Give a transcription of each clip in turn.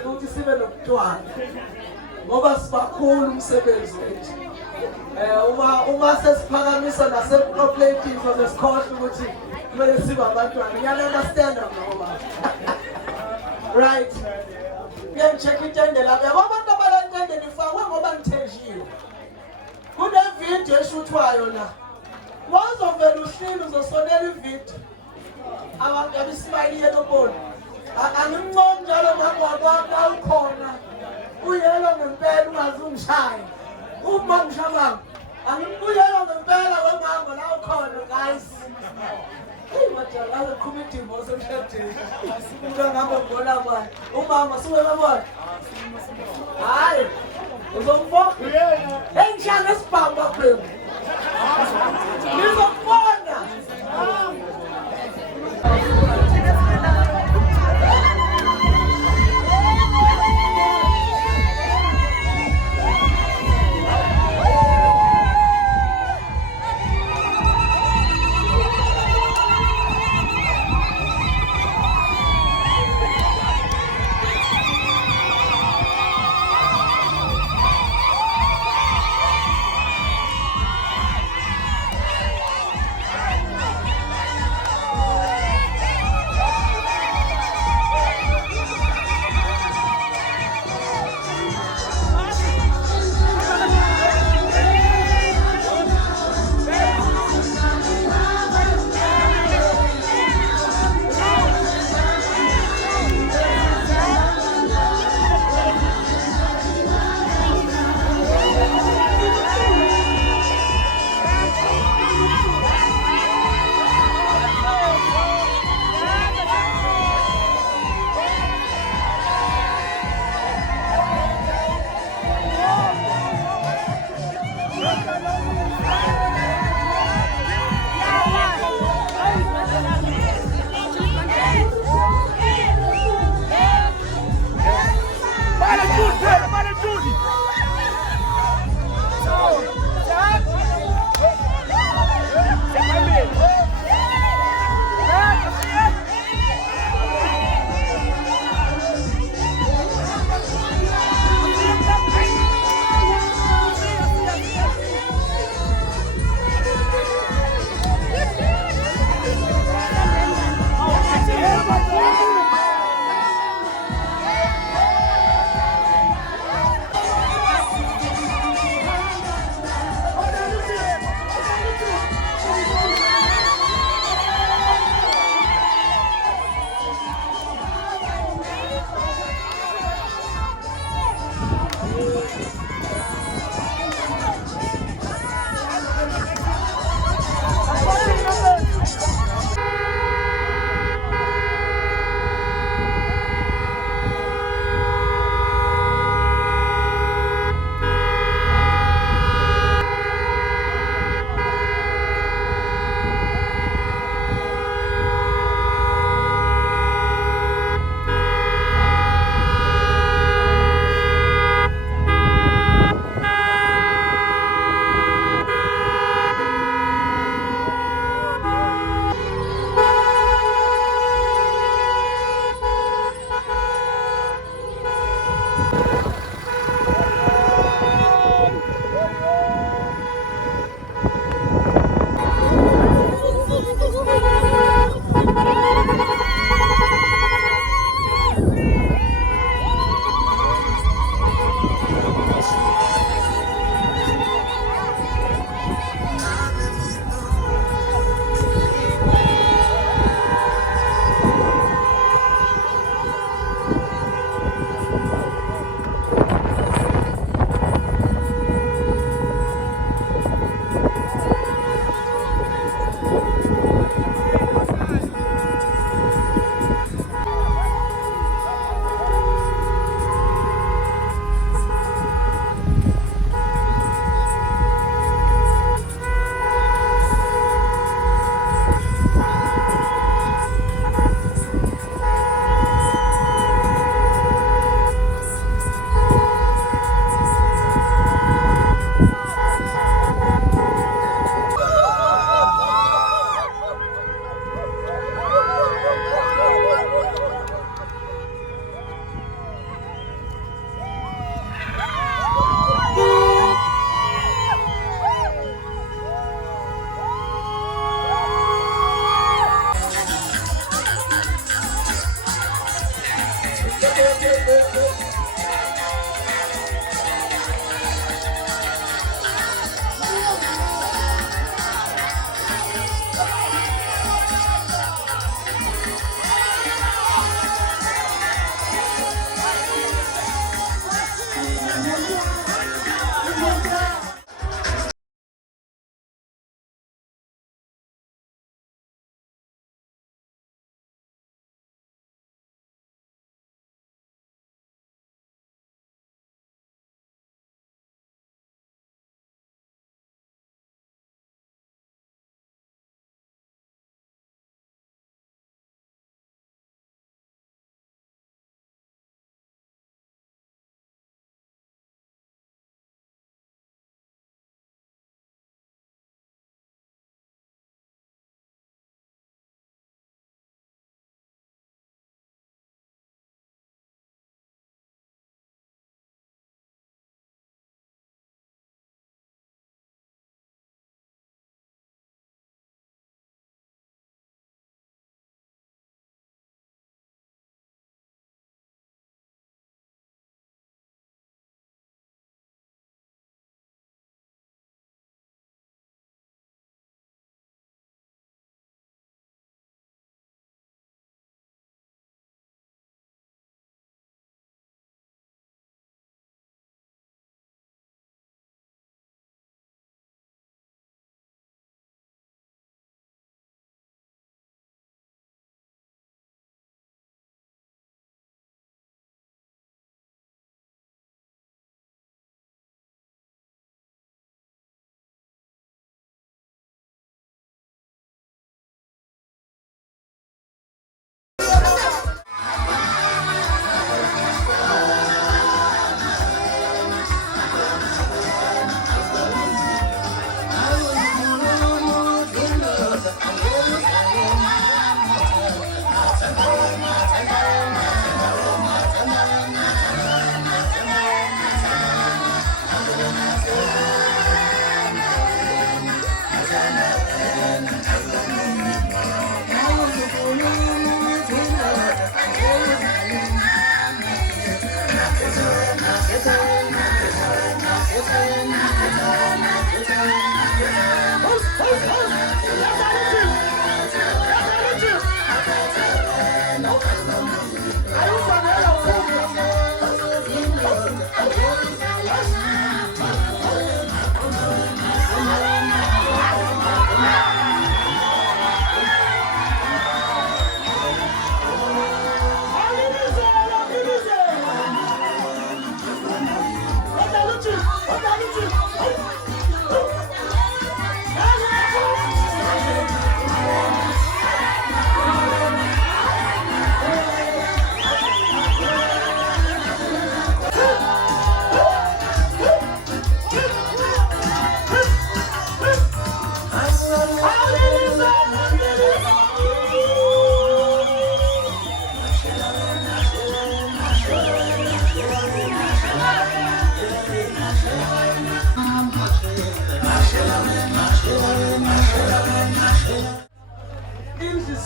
kwenzeka ukuthi sibe nokutwana ngoba sibakhulu umsebenzi wethu. Uma sesiphakamisa naseproplating so sesikhohle ukuthi kumele sibe abantwana. Ngiyaunderstand ngoba right. Ngiyacheck intende lapha. Yabo abantu abalantende nifakwe ngoba ngithenjiwe. Kune video eshuthwayo la. Wazovela uhlelo uzosonela ivideo. Abantu abismile yellow bone. Angimncoma njalo ngakwakwakho awukhona. Uyelo ngempela ungazungishaya. Uma ngishaba. Angikuyelo ngempela wemama la ukhona guys. Majala akukhumiti mose mshadweni. Umuntu ngaba ngibona manje. Umama suke babona. Hayi. Uzomfona. Engishaya esibhamba phela. Ngizofona.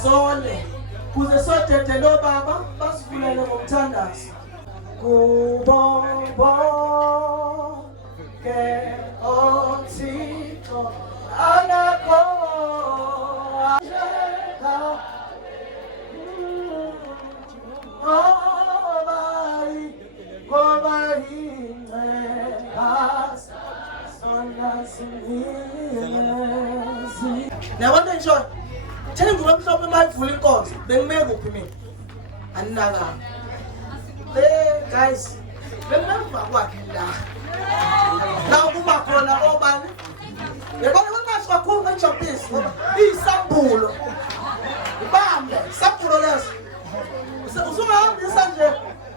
sisole kuze sodedela obaba basivulele ngomthandazo. Kubo bonke oThixo anakho Nabona nje thina ngomhlobo mayivula inkonzo bengime kuphi mina aninaka guys bengimva kwakhe la kuba khona obani yabona ukuthi kakhulu ngejobisi iyisambulo ibambe sambulo leso usungahambisa nje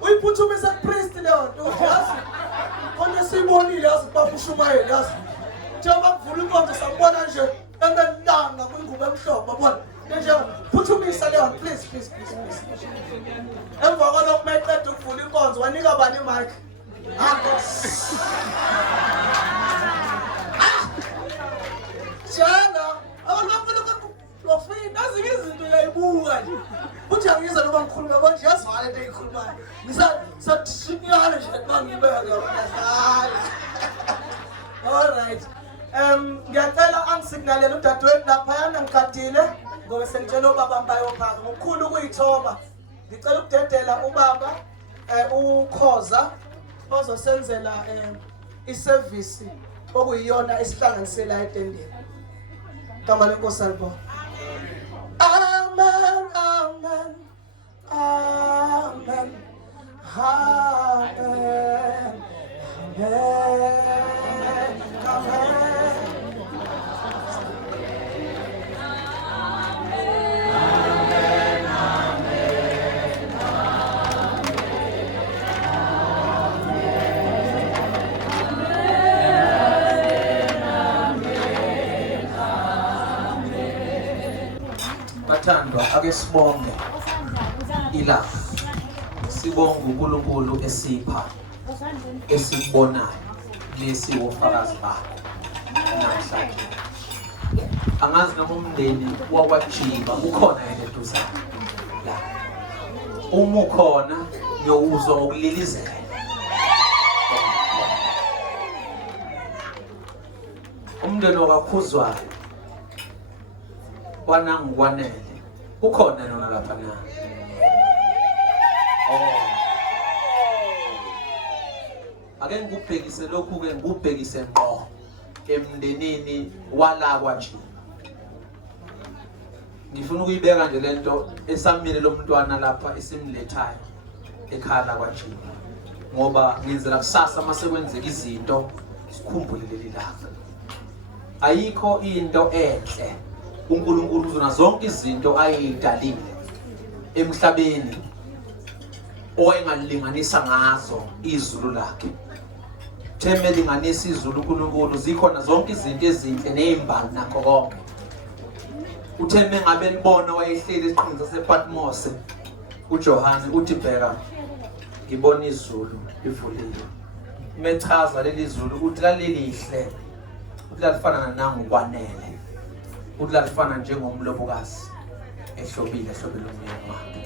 uyiphuthumise priest leyo nto yazi konke sibonile yazi baba uShumayeli yazi njengoba kuvula inkonzo sabona nje emelanga kwingubo emhlophe yabona nje phuthumisa leyo please emva kwalokho mayiqeda ukuvula inkonzo wanika bani imic Shana awulafuna ukufika azinge izinto yayibuka nje uthi angiza noma ngikhuluma konje yazwala into eyikhulumayo ngisathinyana nje bangibeka all right ngiyacela angisignalela udadewethu laphayana ngigadile ngoba sengitshela ubaba mbayophaka ngokukhulu ukuyithoba ngicela ukudedela ubaba ukhoza ozosenzela iservice okuyiyona esihlanganisela etendeni igama lenkosi alibona. Amen, amen, amen, amen, amen, amen. Bathandwa ake sibonge ilanga sibonge uNkulunkulu esipha esikubonayo lesi wofakazi bakho namhlanje angazi noma umndeni wakwaJiba ukhona yena eduzane la uma ukhona ngiyowuzwa ngokulilizela umndeni wakakhuzwayo wanangikwanele ukhona nona lapha na ake ngikubhekise lokhu ke ngikubhekise ngqo emndenini wala kwaJiba ngifuna ukuyibeka nje lento esamile lomntwana lapha esimlethayo ekhaya kwaJiba ngoba ngizela kusasa mase kwenzeka izinto sikhumbule leli langa ayikho into enhle uNkulunkulu uzona zonke izinto ayidalile emhlabeni oyengalinganisa ngazo izulu lakhe theme linganisa izulu uNkulunkulu zikhona zonke izinto ezinhle nezimbali nakho konke utheme ngabe libona wayehleli esiqhingi sasePatmos uJohane uthi bheka ngibona izulu livulile mechaza leli zulu ukuthi lalelihle ukuthi lafana nangokwanele ukuthi lafana njengomlobokazi ehlobile umyeni wakhe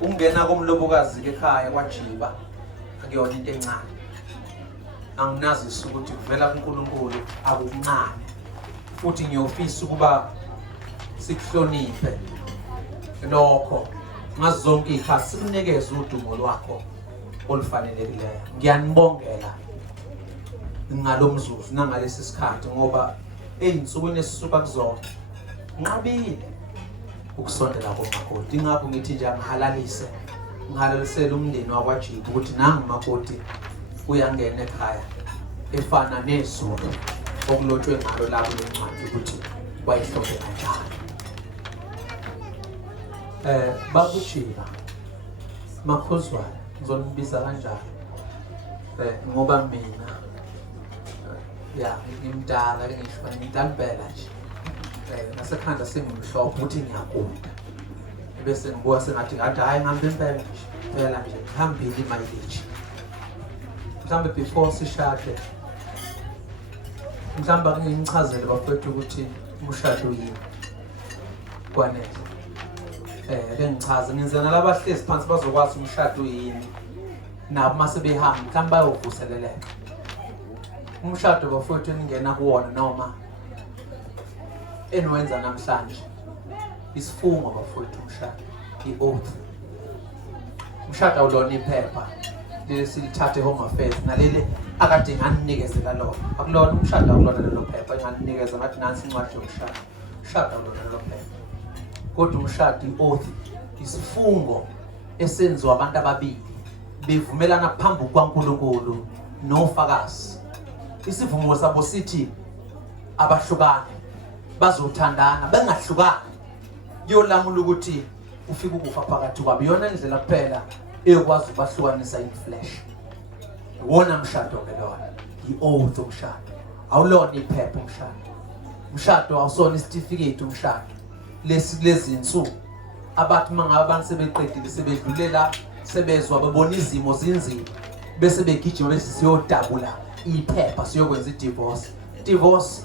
ungena komlobokazi ekhaya kwaJiba akuyona into encane anginazisa ukuthi kuvela kuNkulunkulu akuncane futhi ngiyofisa ukuba sikuhloniphe lokho ngazonke ikhathi sikunikeza udumo lwakho olufanelekileyo ngiyanibongela ngalomzuzu nangalesi sikhathi ngoba eyinsukwini esisuka kuzona nqabile ukusondela komakoti ingakho ngithi nje ngihalalisele umndeni wakwaJiba ukuthi nangu makoti uyangena ekhaya efana nezulu okulotshwe ngalo labo lencwadi ukuthi wayihlophe kanjani bakuJiba makhuzwayo ngizonibiza kanjani ngoba mina ya ngimdala ngisho ngidambela nje nasekhanda sengimhlophe ukuthi ngiyagunda bese ngibuka sengathi hayi ngihambe impela nje phela nje ngihambile imileage mhlambe before sishade mhlamba ngichazele bafethu ukuthi umshado yini kwanele bengichaza ngenzela labahlezi phansi bazokwazi umshado yini nabo mase behamba mhlawumbe bayovuseleleka umshado bafowethu engena kuwona noma enwenza namhlanje isifungo bafowethu umshado i-oath umshado awulona iphepha leli silithathe home affairs naleli akade nganikezela lo akulona umshado akulona lelo phepha enganinikeza ngathi nansi incwadi yomshado umshado awulona lelo phepha kodwa umshado i-oath isifungo esenziwa abantu ababili bevumelana phambi kwaNkulunkulu nofakazi isivumo sabo sithi abahlukane bazothandana bengahlukani yolamula ukuthi ufike ukufa phakathi kwabo yona indlela kuphela ekwazi ukubahlukanisa in flesh wona mshado ke lona i-oath umshado awulona iphepha umshado awusona isitifiketi umshado lezi insuku abathi mangaba abantu sebeqedile sebedlulela sebezwa babona izimo zinzima bese begijima bese siyodabula iphepha siyokwenza divorce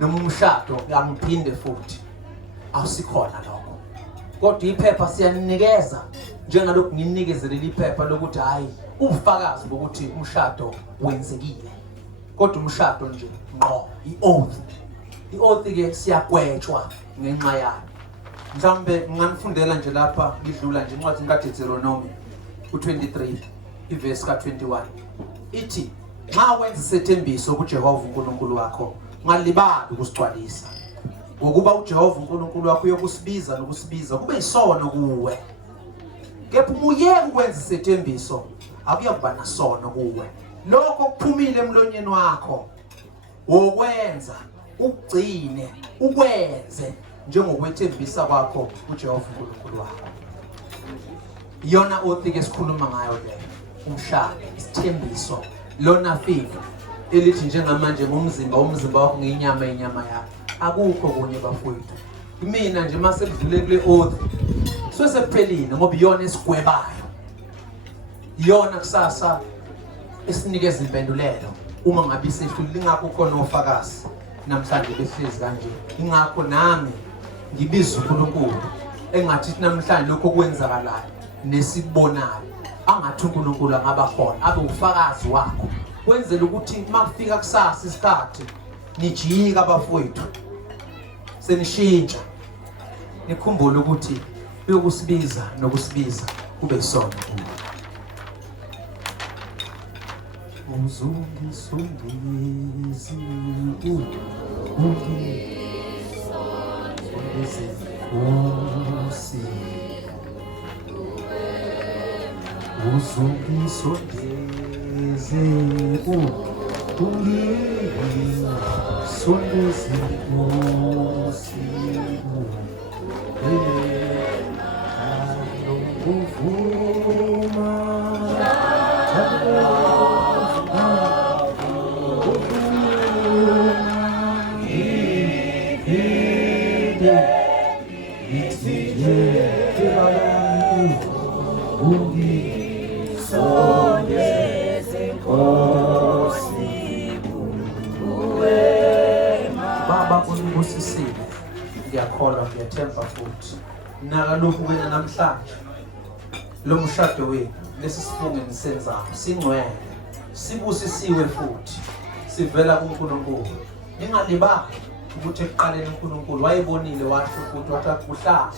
noma umshado angiphinde futhi awusikhona lokho kodwa iphepha siyanikeza njengalokhu nginikezele iphepha lokuthi hayi ubufakazi bokuthi umshado wenzekile kodwa umshado nje ngqo i-oath ke siyagwetshwa ngenxa yayo mhlambe nginganifundela nje lapha ngidlula nje incwadi kaDeuteronomy u23 ivesi ka21 ithi nxa wenza isethembiso kuJehova uNkulunkulu wakho ungalibali ukusigcwalisa ngokuba uJehova uNkulunkulu wakho uyokusibiza nokusibiza kube isono kuwe kepha umuyeke ukwenza isethembiso akuyakuba nasono kuwe lokho kuphumile emlonyeni wakho wokwenza ugcine ukwenze njengokwethembisa kwakho uJehova uNkulunkulu wakho yona oath ke sikhuluma ngayo le umshado isithembiso lona fifa elithi njengamanje ngomzimba wakho ngenyama yakho akukho kunye bafowethu mina nje mase kudlule kule oath sesephelile ngoba iyona esigwebayo iyona kusasa esinikeza impendulelo uma ngabe isehlule ingakho khona ofakazi namhlanje behlezi kanje ingakho nami ngibiza uNkulunkulu engathi namhlanje lokho kwenzakalayo nesibonayo angathi uNkulunkulu angaba khona abe ufakazi wakho kwenzela ukuthi makufika kusasa isikhathi nijika abafowethu senishintsha nikhumbule ukuthi uyokusibiza nokusibiza kube isona kuwe Baba unibusisile ngiyakholwa ngiyathemba futhi nakalokhu wena namhlanje lo mshado wenu lesi sifungo nisenzayo singcwele sibusisiwe futhi sivela kuNkulunkulu ningalibali ukuthi ekuqaleni uNkulunkulu wayebonile washo futhi wathi akuhlala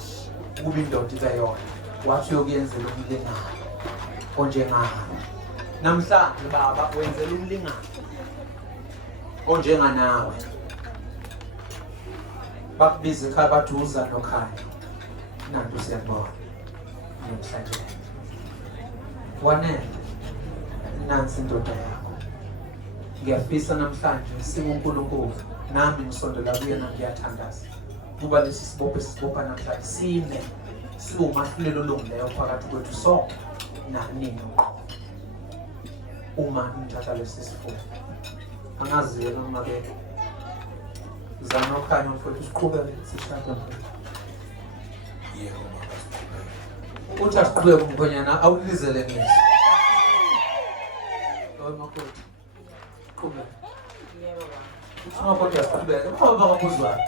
ukuba indoda ibe yona wathi uyokuyenzela umlingano onjengana namhlanje baba wenzela umlingano onjenganawe bakubiza ekhaya bathi uza nokhaya nantu siyabona namhlanje wanele nansi indoda yakho ngiyafisa namhlanje sikuNkulunkulu nami ngisondela kuyena ngiyathandaza kuba lesi sibopho sibopha namhlanje sine siwumahlulelo olungileyo phakathi kwethu sonke nanini uma nithatha lesi sifungo angazi yena ngabe zama okhanya mfowethu siqhubeke sishada yebo baba uthi asiqhubeke umkhonyana awulizele nisi oy makoti qhubeka yebo baba uthi makoti asiqhubeke baba bakuzwa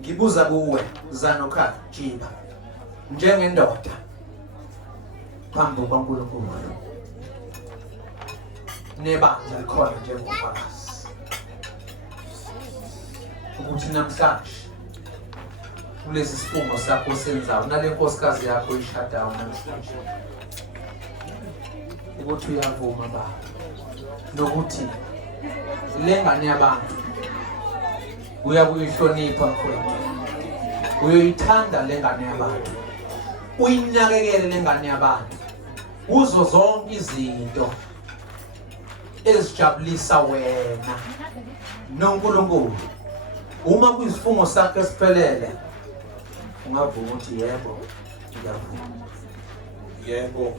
ngibuza kuwe Zanokha Jiba njengendoda phambi kwaNkulunkulu nebandla likhona njengofakazi ukuthi namhlanje kulesi sifungo sakho osenzayo nale nkosikazi yakho ishadayo namhlanje ukuthi uyavuma baba nokuthi lengane yabantu uyakuyihlonipha mfowethu uyoyithanda lengane yabantu uyinakekele lengane yabantu uzo zonke izinto ezijabulisa wena noNkulunkulu uma kuyisifungo sakho esiphelele ungavuma ukuthi yebo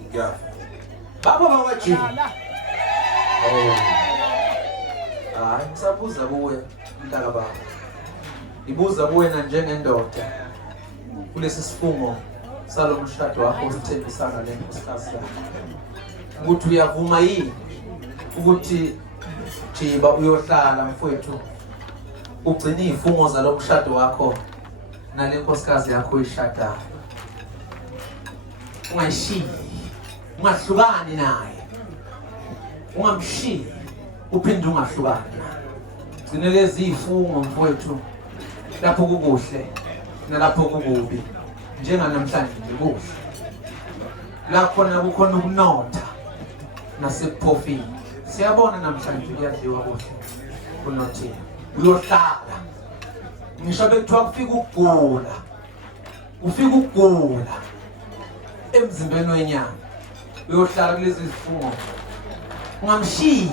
ngiyavuma baba bawajini hayi ngisabuza kuwe mntaka baba ngibuza kuwena njengendoda kulesi sifungo salomshado wakho osithembisana lenkosikazi yakho ukuthi uyavuma yini ukuthi Jiba uyohlala mfowethu ugcina izifungo zalomshado wakho nale nkosikazi yakho ishadayo ungayishiyi ungahlukani naye ungamshiyi uphinde ungahlukani naye gcina lezi izifungo mfowethu lapho kukuhle nalapho kukubi njenganamhlanje nje kuhle la khona kukhona ukunotha nasekuphofini siyabona namhlanje kuyadliwa kuhle kunothina uyohlala ngisho bekuthiwa ufika ukugula emzimbeni wenyama uyohlala kulezi zifungo ungamshiyi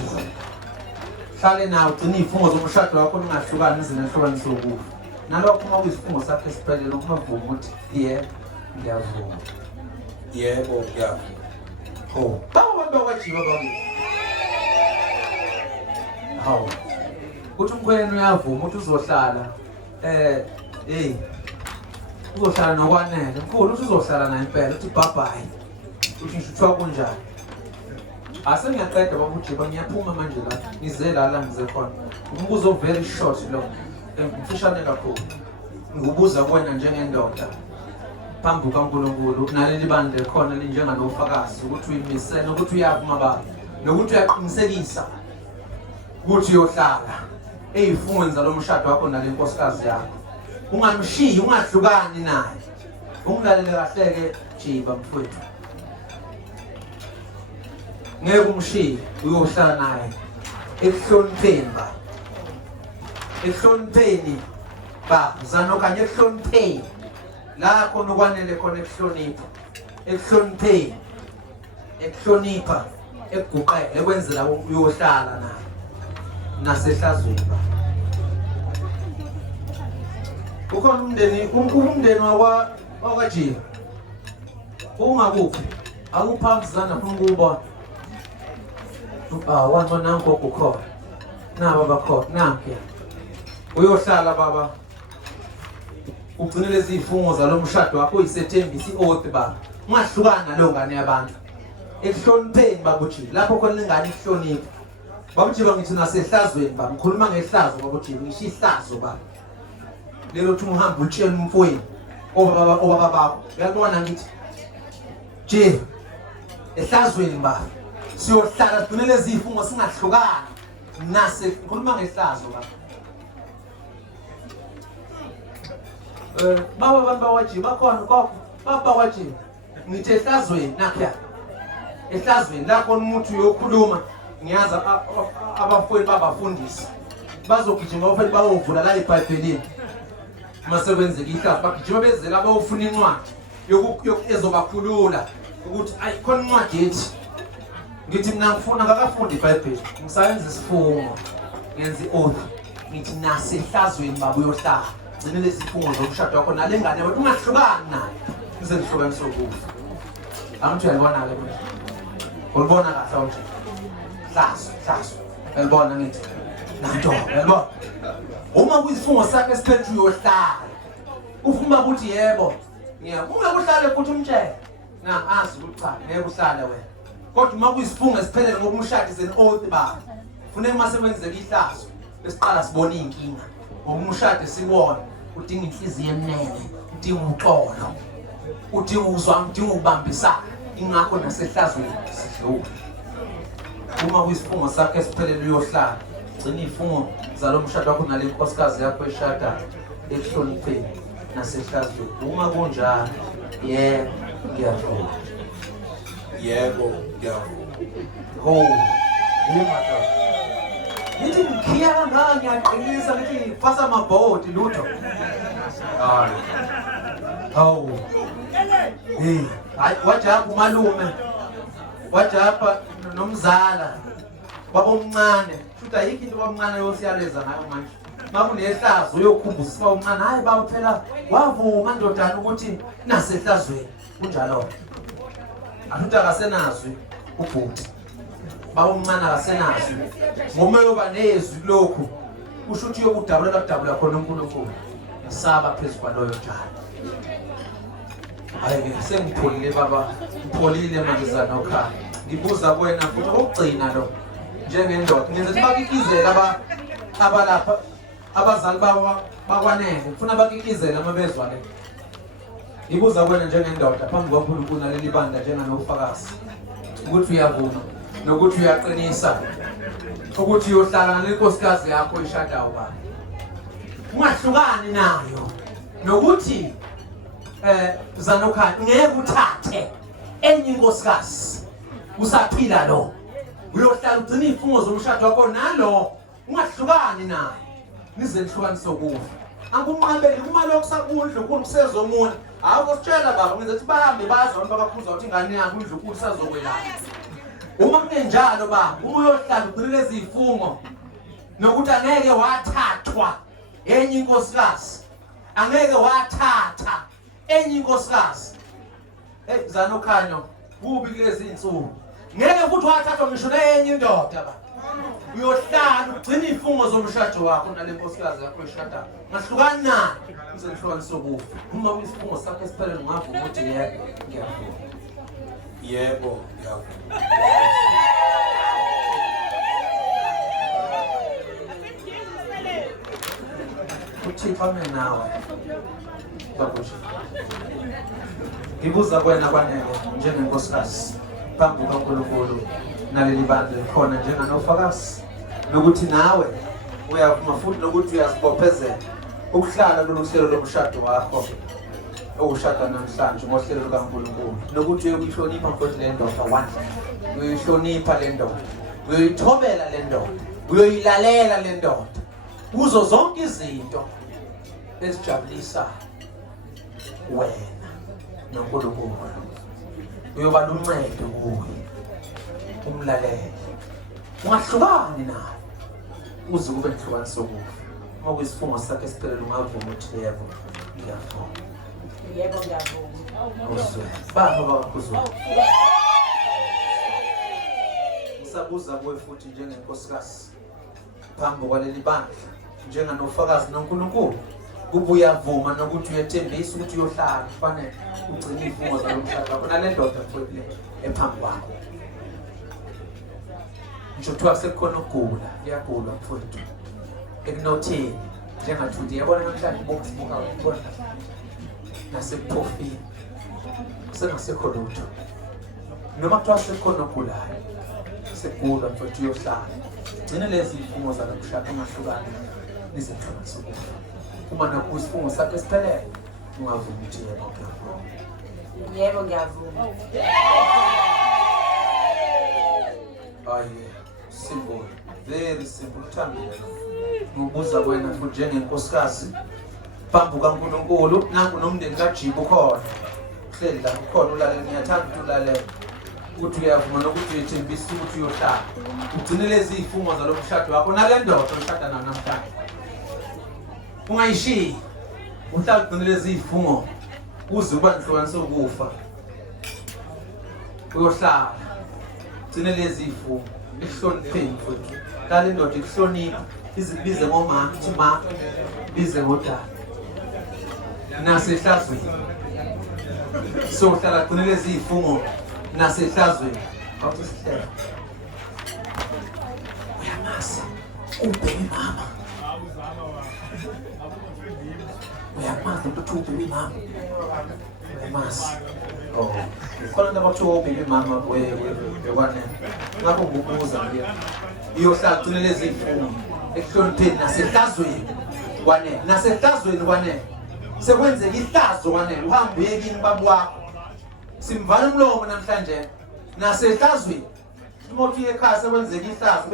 hlale nawe ugcina izifungo zomshado wakho ningahlukani izinhlukaniso ukufa nalokho uma kuyisifungo sakho esiphelele ungavuma ukuthi yebo ngiyavuma baba bantu bakwaJiba bakithi hawu uthi umkhwenu uyavuma ukuthi uzohlala uzohlala nokwanele mkhulu uthi uzohlala naye impela uthi bye uthi ngishuthiwa kunjani asengiyaqeda baba uJiba ngiyaphuma manje la ngize la ngize khona umbuzo very short lo mfishane kakhulu ngibuza kuwena njengendoda phambi kaNkulunkulu naleli bandla khona linjenganofakazi ukuthi uyimisele ukuthi uyavuma baba nokuthi uyaqinisekisa ukuthi uyohlala ezifungweni zalomshado wakho nale nkosikazi yakho ungamshiyi ungahlukani naye ungilalele kahle-ke Jiba mfowethu ngeke umshiye uyohlala naye ekuhlonipheni baba Zanokha kanye ekuhlonipheni la khona ukwanele khona ekuhlonipha ekuguqela ekwenzela uyohlala naye nasehlazweni ukhona umndeni wakwaJiba ungakuphi akuphambisana ufuna ukubona wanto nanko kukhona naba bakhona nanke uyohlala baba ugcine lezi zifungo zalomshado wakho uyisethembisa ioath baba ungahlukana nalo ngane yabantu ekuhlonipheni baba uJiba lapho khona lengane ihlonipha baba uJiba ngithi nasehlazweni baba ngikhuluma ngehlazo baba uJiba ngisho ihlazo baba lelothi uhambe utshela umfowenu obaba bakho uyabona ngithi Jiba ehlazweni baba siyohlala sigcine lezi zifungo singahlukani nase ngikhuluma ngehlazo baba baba abantu bakwaJiba bakhona kokho baba bakwaJiba ngithi ehlazweni nakho ehlazweni la khona umuntu uyokhuluma ngiyazi abafowethu babafundisi bazogijima abafowethu bayovula la eBhayibhelini mase kwenzeka ihlazo bagijima bezela bayofuna incwadi ezobakhulula ukuthi ayikhona incwadi yethi ngithi mina ngifuna ngakafundi iBhayibheli ngisayenza isifungo ngenza ioath ngithi nasehlazweni baba uyohlala gcine lezi zifungo zomshado wakho nalengane yabantu ungahlukani naye izenhlukaniso sokufa angithi uyalibona ke manje ulibona kahle nje hlazo uyalibona ngithi nanto uyalibona uma kuyisifungo sakhe esiphethe uyohlala ufuna ukuthi yebo ungekuhlale futhi umtshele azi ukuthi cha ngeke uhlale wena kodwa uma kuyisifungo esiphelele ngoba umshado is an oath baba kufanele mase kwenzeka ihlazo besiqala sibona inkinga Umshado siwona udinga inhliziyo emnene, udinga uxolo, udinga uzwa, udinga ukubambisana. Ingakho nasehlazweni sidlula. Uma kuyisifungo sakhe esiphelele uyohlala, gcina izifungo zalomshado wakho nale nkosikazi yakho eshada ekuhlonipheni nasehlazweni. Uma kunjalo, yebo ngiyavuma. Yebo, ngiyavuma. Ho, yemadoda. Nithi ngikhiya kangaka ngiyaqinisa nithi ngifasa amabhodi lutho. Hayi. Hawu. Hayi wajapha umalume. Wajapha nomzala. Babomncane. Futhi ayikho into babomncane yosiyaleza ngayo manje. Makunehlazo uyokhumbusisa umncane, hayi baba phela wavuma ndodana ukuthi nasehlazweni kunjalo. Afuthi akasenazwi ubhuti. Babomncane akasenazwi. Ngome yoba nezwi lokhu. Kusho ukuthi uyokudabula khona uNkulunkulu. Ngisaba phezulu loyo njalo. Hayi ke sengipholile baba. Ngipholile manje zanokhaya. Ngibuza kuwena futhi ukugcina lo. Njengendoda ngenza bakikizela abalapha abazali bakwanele ufuna bakikizela amabezwa le. Ngibuza kuwena njengendoda phambi kwaNkulunkulu naleli banda njenganofakazi ukuthi uyavuma nokuthi uyaqinisa ukuthi uyohlala nalenkosikazi yakho ishadayo baba. Ungahlukani nayo nokuthi zanokhaya ngeke uthathe enye inkosikazi usaphila lo. Uyohlala ugcina izifungo zomshado wakho nalo ungahlukani naye nize nihlukanise ukufa. Angikumqabeli kuma lokho sakudla kusezomuntu. Awukho sitshela baba ngenza ukuthi bahambe bazwa bakakhuza ukuthi ingane yakho udla ukudla sazokwelapha. Uma kunenjalo baba uyohlala ugcina lezi zifungo nokuthi angeke wathathwa enye inkosikazi. Angeke wathatha enye inkosikazi. Zanokhanyo kubi kulezi insuku. Ngeke futhi wathathwa ngisho nenye indoda baba. Uyohlala ugcina izifungo zomshado wakho nale nkosikazi yakho eshada. Ngahlukani naye uze nihlukanise ukufa. Uma kuyisifungo sakhe esiphelele ngavuma ukuthi yebo ngiyavuma. Yebo, ngiyavuma. Uthixo ame nawe. Bakusho. Ngibuza kuwena kwanele njengenkosikazi phambi kaNkulunkulu naleli bandla likhona njenganofakazi nokuthi nawe uyavuma futhi nokuthi uyazibophezela ukuhlala lolu hlelo lomshado wakho okushada namhlanje ngohlelo lukaNkulunkulu nokuthi uyoyihlonipha futhi le ndoda wandla uyoyihlonipha le ndoda uyoyithobela le ndoda uyoyilalela le ndoda kuzo zonke izinto ezijabulisa wena noNkulunkulu. Uyoba luncedo kuwe umlaleli. Ungahlukani naye uze kube nhlukanise ukufa. Uma kuyisifungo sakhe esiphelele ungavuma ukuthi yebo ngiyavuma. Yebo ngiyavuma. Uzwe baba bakuzwa. Ngisabuza kuwe futhi njengenkosikazi phambi kwaleli bandla njenganofakazi noNkulunkulu. Kubuya uyavuma nokuthi uyethembisa ukuthi uyohlala kufanele ugcine izifungo zalomshado wakho nale ndoda futhi ephambi kwakho. Ngisho kuthiwa sekukhona ukugula, liyagula mfowethu. Ekunotheni njengathuthi yabona namhlanje bokusibuka ukubona nasekuphofini. Sengasekho lutho. Noma kuthiwa sekukhona ukugulayo. Sekugula mfowethu uyohlala. Gcina lezi zifungo zalomshado ungahlukani nize nihlukanise ukufa. Uma nakho isifungo sakhe esiphelele ungavuma ukuthi yebo ngiyavuma. Yebo ngiyavuma. Aye, simple, very simple. Thambile. Ngibuza kuwena futhi njengenkosikazi phambi kaNkulunkulu nangu nomndeni kaJibu khona. Hleli la ukhona ulalela ngiyathanda ukuthi ulalela. Ukuthi uyavuma nokuthi uyethembisa ukuthi uyohlala. Ugcine lezi zifungo zalomshado wakho nale ndoda oshada nayo namhlanje. Ungayishiyi. Uhlala ugcine lezi zifungo uze uba nhlukanise ukufa. Uyohlala. Gcine lezi zifungo. Ihlonipheni futhi. Kale ndoda ikuhlonipha. Izibize ngomama, uthi ma bize ngodala. Nasehlazweni. Sohlala gcine lezi zifungo nasehlazweni. Awuthi sihlele. Uyamazi ubheke mama. Uyamazi ukuthi ubaby mama. Uyamazi. Oh. Khona abantu ubaby mama wekwane. Ngakho ngokubuza nje. Iyohlala ugcine lezi ifumo ekuhlonipheni nasehlazweni kwane. Nasehlazweni kwane. Sekwenzeka ihlazo kwane. Uhamba uyekini baba wakho. Simvala umlomo namhlanje. Nasehlazweni. Imoto yekhaya sekwenzeka ihlazo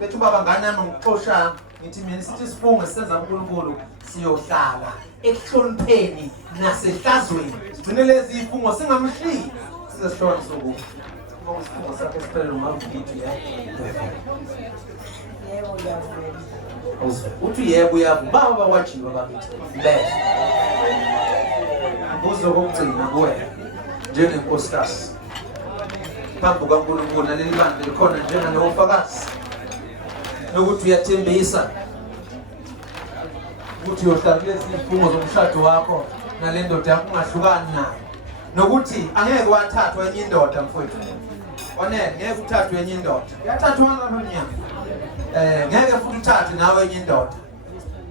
bethi baba nganami ngixoshana ngithi mina sithi sifunge sisenza uNkulunkulu siyohlala ekuhlonipheni nasehlazweni sigcine lezi ifungo singamshiyi sisesihlona sokufa isifungo sakhe siphele nomaviki Yebo ngiyavuma. uthi yebo uyavuma baba wajiwa bakithi le mbuzo kokugcina kuwena njengenkosikazi phambi kaNkulunkulu naleli bandla likhona njenganofakazi nokuthi uyathembisa ukuthi uyohlala lezi ifungo zomshado wakho nale ndoda yakho ungahlukani nayo nokuthi angeke wathathwa enye indoda mfowethu onene ngeke uthathwe enye indoda uyathathwa ngaphamnyama ngeke futhi uthathe nawe enye indoda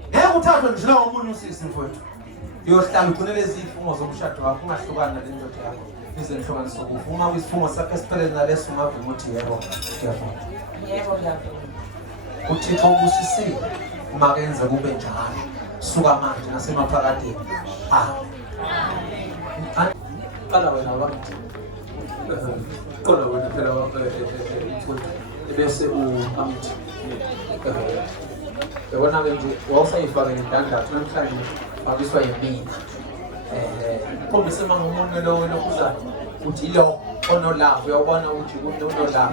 ngeke uthathwe nje nawo umunye usisi mfowethu uyohlala ugcine lezi ifungo zomshado wakho ungahlukani nale ndoda yakho ize nihlukanise ukufa uma kwisifungo sakhe siphelele naleso ungavuma ukuthi yebo ngiyavuma Yebo ngiyavuma. uThixo ubusisile uma kenza kube njalo suka manje nasemaphakadeni qala wena wakithi qala wena phela mfowethu bese uamithi yabona ke nje wawusayifaka indandatho namhlanje babiswa yimina khombisa mangumuntu lo lokuza uthi lo onolava uyabona ukuthi unolava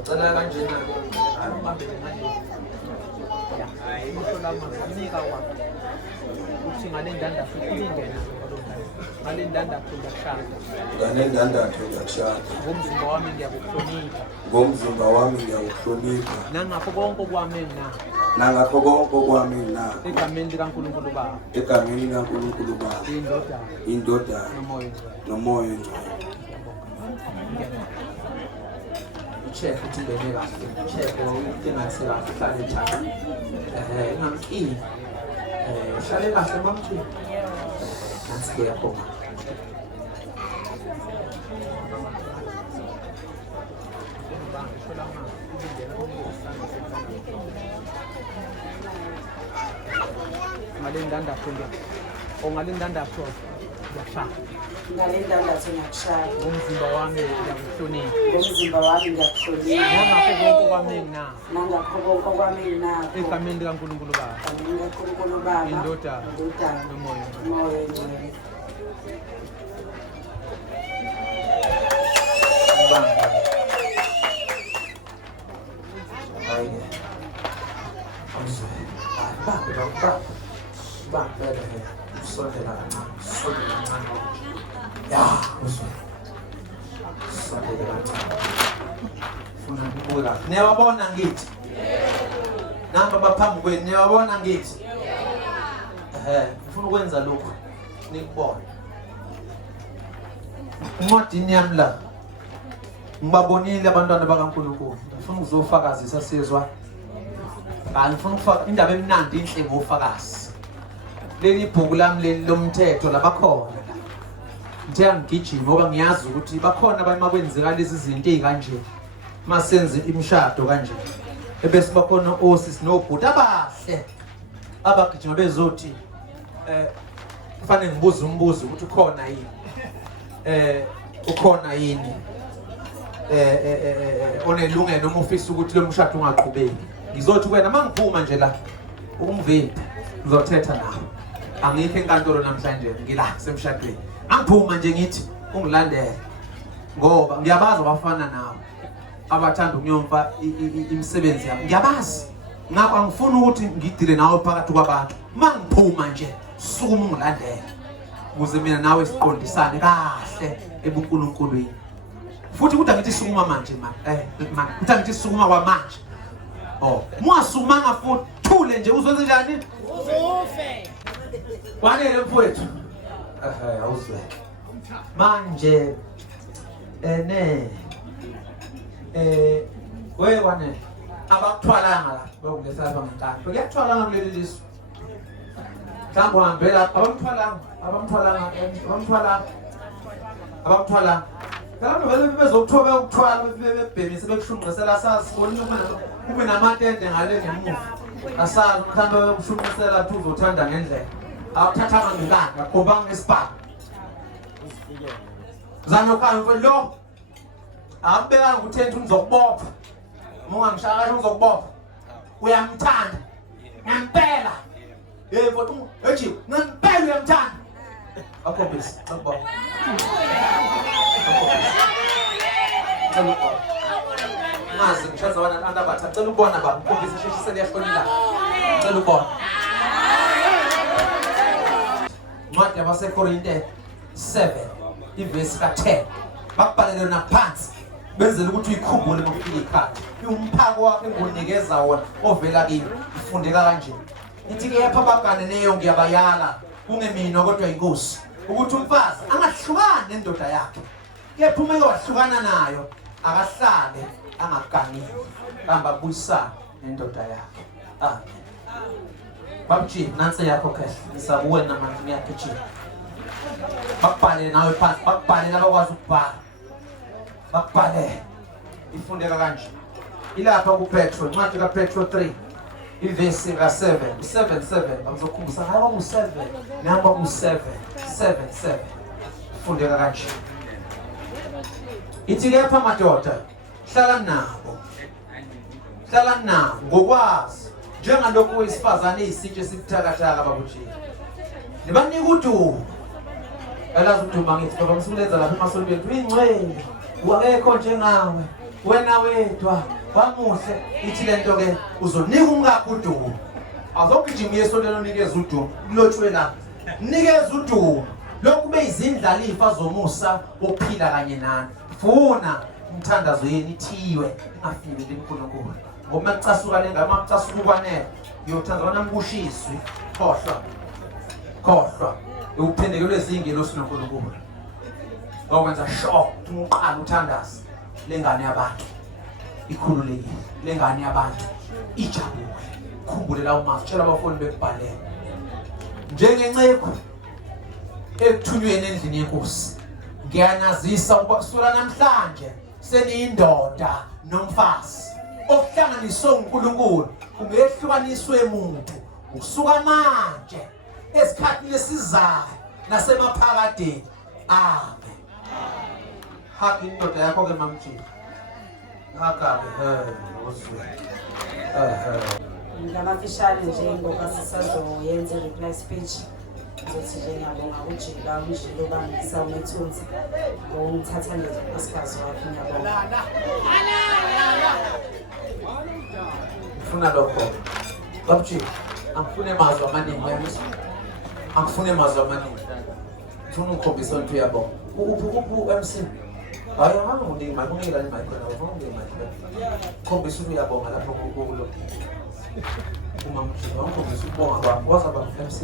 ngicela kanjena uthi ngale ndandatho kulingena ngale ndandatho ngiyashada ngale ndandatho ngiyashada ngomzimba wami ngiyakuhlonipha ngomzimba wami ngiyawuhlonipha nangakho konke kwami mina nangakho konke kwami mina egameni likaNkulunkulu Baba egameni likaNkulunkulu Baba indodana nomoya ongcwele check ukuthi ngene kahle check ukuthi ngase kahle hlale njalo ngamkini hlale kahle mamthi nasi yabona ngale ndandatho ngale ndandatho ngiyashada Ngale ndandatho ngiyakushaya. ngomzimba wami ngiyakuhlonipha Ngomzimba wami ngiyakuhlonipha. nangakho konke kwami mina Nangakho konke kwami nginakho. egameni likaNkulunkulu Baba Egameni likaNkulunkulu Baba. Indodana nomoya ongcwele. Niyabona ngithi namba baphambi kwenu niyabona ngithi ngifuna ukwenza lokho nikubone incwadini yami la ngibabonile abantwana bakaNkulunkulu ngifuna ukuzofakazisa sizwa ngifuna ukufaka indaba emnandi inhle ngofakazi leli ibhuku lami leli lomthetho labakhona ngithe ngigijima ngoba ngiyazi ukuthi bakhona abayimakwenzeka lezi zinto ezikanje masenze imshado kanje ebese bakhona osisi nobhuti abahle abagijima bezothi kufanele ngibuze umbuzo ukuthi ukhona yini ukhona yini onelungelo noma ufisa ukuthi lo mshado ungaqhubeki ngizothi kuwena mangiphuma nje la umvimbi ngizothetha nawe angikho enkantolo namhlanje ngila semshadweni angiphuma nje ngithi ungilandele ngoba ngiyabazi abafana nawe abathanda ukunyomfa imisebenzi yami ngiyabazi ngakho angifuni ukuthi ngidile nawe phakathi kwabantu mangiphuma nje sukuma ungilandele ukuze mina nawe siqondisane kahle ebuNkulunkulwini futhi kuthi angithi sukuma manje man kuthi angithi sukuma kwamanje mwasukuma futhi thule nje uzwenze njani uzufe kwanele mfowethu awuzwe manje wewe kwanele abakuthwalanga la bakuletha lapha ngentando kuyathwala kuleli lisu mhlawumbe uhambe lapha abamthwala kalapho vele bezokuthoba ukuthwala bebhemisa bekushunqisela asazi kube namatende ngale ngemuva asazi mhlawumbe bekushunqisela lapho uzothanda ngendlela awuthathanga ngilanga akhombanga ngesibhamu zanokhaya mfo lo akubekanga ukuthi ngizokubopha ungangishaya kasho ngizokubopha uyamthanda ngempela mfo ethi ngempela uyamthanda akhombisa akubona mazi ngishaza abantu abathi acela ukubona baba ukhombisa sheshisele yashonila acela ukubona Ncwadi yabaseKorinte 7 ivesi ka10 bakubhalele naphansi benzela ukuthi uyikhumbule ngokufika ikhaya umphako wakhe engonikeza wona ovela kimi ufundeka kanje ithi ke yapha bagane neyo ngiyabayala kungemina kodwa inkosi ukuthi umfazi angahlukani nendoda yakhe kepha uma wahlukana nayo akahlale angagangi hamba kubuyisana nendoda yakhe amen babji nansi yakho ke ngisabuwe namandla yakhe nje bakubhale nawe phansi bakubhale abakwazi ukubhala bakubhale ifundeka kanje ilapha kuPetro ncwadi kaPetro 3 ivesi ka7 7 bakuzokhumbisa hayi ku7 namba ku7 7 ifundeka kanje ithi kepha madoda hlala nabo ngokwazi njengalokhu wesifazane isitshe sibuthakathaka babujini nibanika udumo elazi uduma ngithi baba msulenza lapha emasolweni uyingcwele wakekho njengawe wena wedwa wamuhle ithi lento ke uzonika umkakho udumo azogijima yesonto lonikeza udumo kulotshwe lapha nikeza udumo lokhu kube izindlalifa zomusa ophila kanye nani funa umthandazo yeni ithiwe ingafiki uNkulunkulu ngoba macasuka lengama macasuka kwanele uyothandwa namkushiswi khohlwa ukuphendekelwe izingelo sinoNkulunkulu ngokwenza sure umqala uthandaza lengane yabantu ikhululekile lengane yabantu ijabule khumbule lawo mazwi tshela abafoni bekubhalela njengenceko ekuthunyweni endlini yenkosi ngiyanazisa ukuba kusukela namhlanje seniyindoda nomfazi okuhlanganiswe uNkulunkulu ungehlukaniswe umuntu ukusuka manje esikhathini esizayo nasemaphakadeni amen happy indoda yakho ke mamjini akabe ngamafishane nje ngoba sisazoyenza reply speech zothi nje ngiyabonga ujila umshilo bangisa umethunzi ngomthatha nje unkosikazi wakhe ngiyabonga ufuna lokho babji angifune mazwi amaningi yamisa angifune mazwi amaningi ufuna ukukhombisa into uyabonga uphu MC hayi hamba uningi manje ungela ni manje khombisa ukuthi uyabonga lapho kulo uma mjini ukhombisa ukubonga kwakho wasaba MC